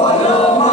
Olha,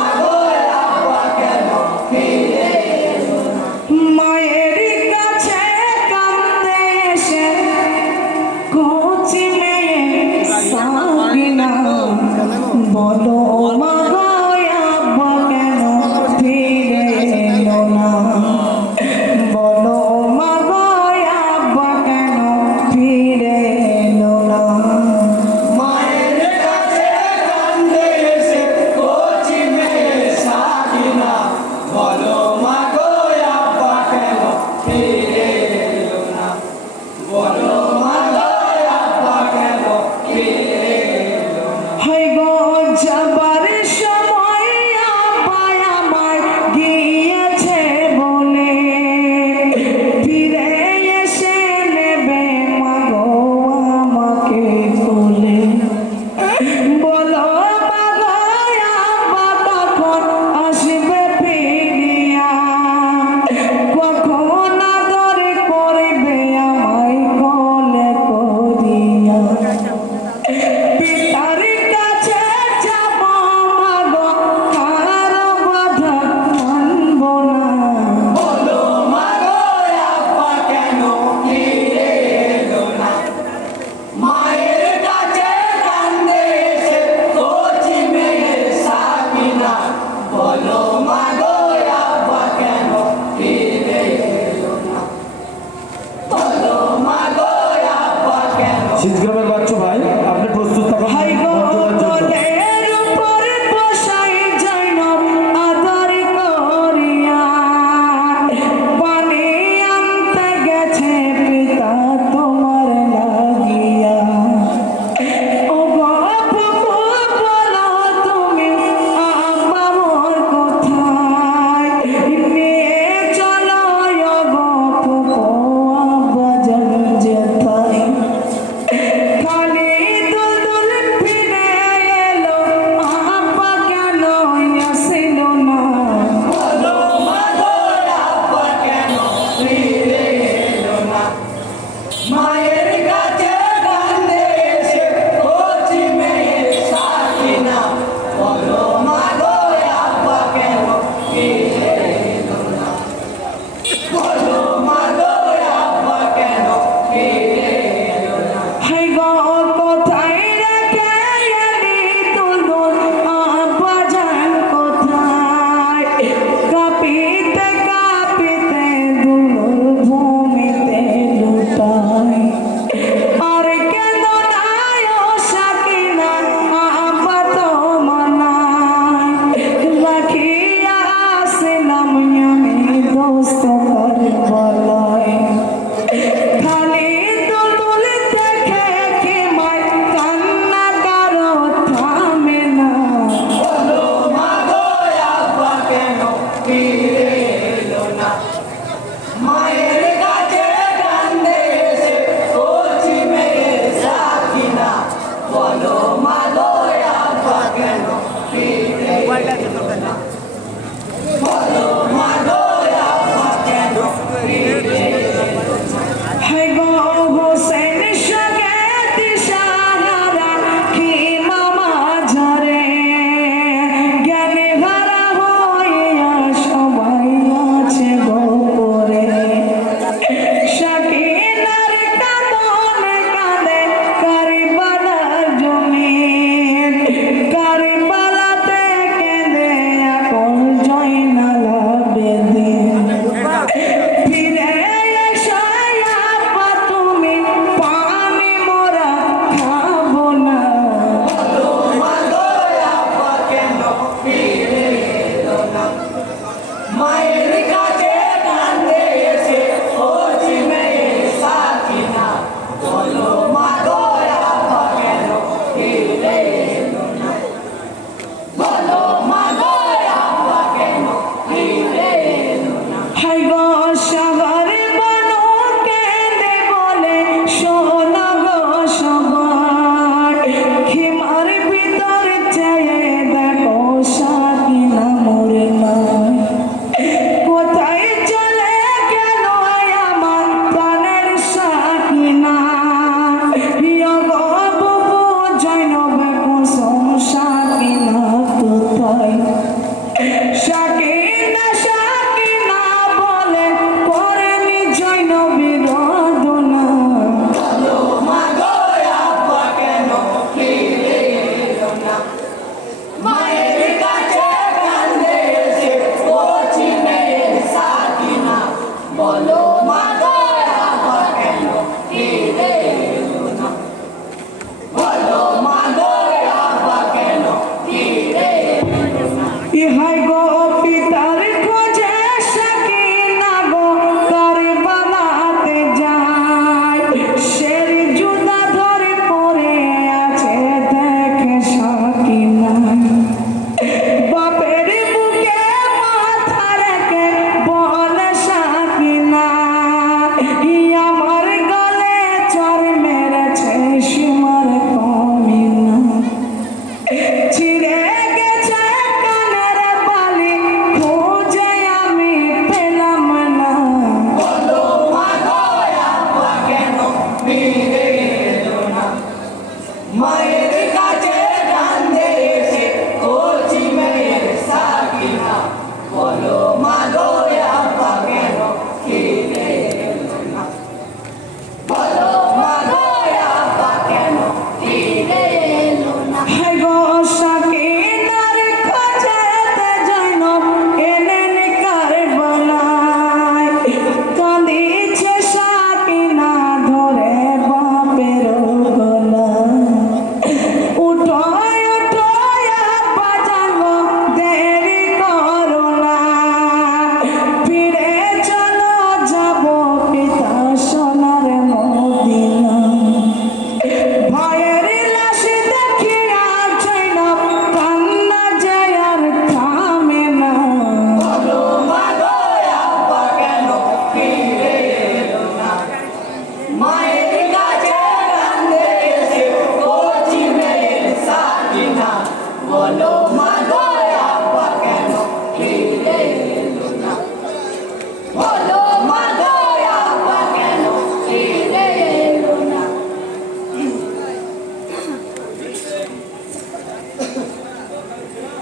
Lord. ইহাই গো?